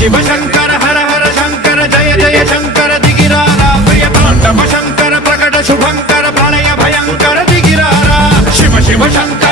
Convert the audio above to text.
शिव शंकर हर हर शंकर जय जय शंकर दिगिरारा प्रिय तांडव शंकर प्रकट शुभंकर प्रलय भयंकर दिगिरारा शिव शिव शंकर